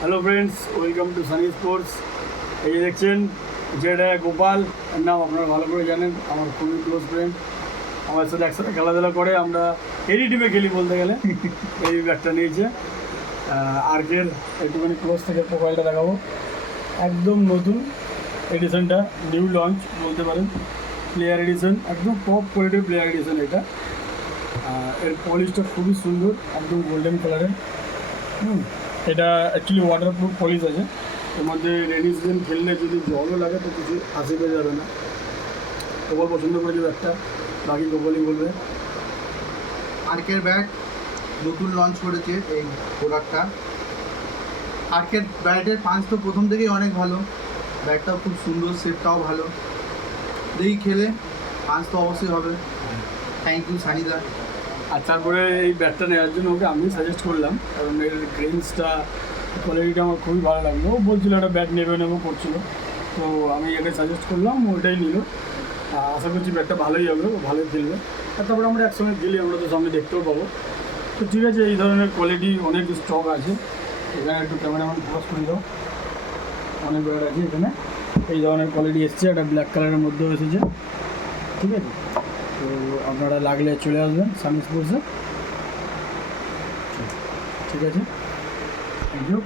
Hello friends, welcome to Sunny sports. এই যে দেখছেন, যেটা গোপাল, এর নাম আপনারা ভালো করে জানেন, আমার খুবই ক্লোজ ফ্রেন্ড। আমার সাথে একসাথে খেলাধুলা করে, আমরা এরই টিমে খেলি বলতে গেলে। এই ব্যাগটা নিয়েছে আর্কের, একটুখানি ক্লোজ থেকে প্রোফাইলটা দেখাবো। একদম নতুন এডিশনটা, নিউ লঞ্চ বলতে পারেন, প্লেয়ার এডিশন, একদম টপ কোয়ালিটির প্লেয়ার এডিশন এটা। এর পলিশটা খুবই সুন্দর, একদম গোল্ডেন কালারের। এটা অ্যাকচুয়ালি ওয়াটারপ্রুফ পলিশ আছে। এর মধ্যে রেনি সিজন খেললে যদি জলও লাগে তো কিছু আসিবে যাবে না। গোপাল পছন্দ করেছে ব্যাগটা, বাকি গোপালই বলবে। আর্কের ব্যাগ নতুন লঞ্চ করেছে এই প্রোডাক্টটা। আর্কের ব্যাগের পাঁচ তো প্রথম থেকেই অনেক ভালো, ব্যাগটাও খুব সুন্দর, সেটটাও ভালো। দেখি খেলে পাঁচ তো অবশ্যই হবে। Thank you Sanida. আর তারপরে এই ব্যাগটা নেওয়ার জন্য ওকে আমি সাজেস্ট করলাম, কারণ এর গ্রেন্সটা, কোয়ালিটিটা আমার খুবই ভালো লাগলো। ও বলছিল একটা ব্যাগ নেবো করছিল, তো আমি এটাই সাজেস্ট করলাম, ওটাই নিল। আশা করছি ব্যাগটা ভালোই হবে, ও ভালোই খেলবে। আর তারপরে আমরা একসঙ্গে গেলে আমরা তো সামনে দেখতেও পাবো। তো ঠিক আছে, এই ধরনের কোয়ালিটি অনেক স্টক আছে এখানে। একটু ক্যামেরাম্যান ফোকাস করে দাও, অনেক ব্যাগ আছে এখানে। এই ধরনের কোয়ালিটি এসছে, একটা ব্ল্যাক কালারের মধ্যেও এসেছে। ঠিক আছে, তো আপনারা লাগলে চলে আসবেন সানি স্পোর্টসে। ঠিক আছে, থ্যাংক ইউ।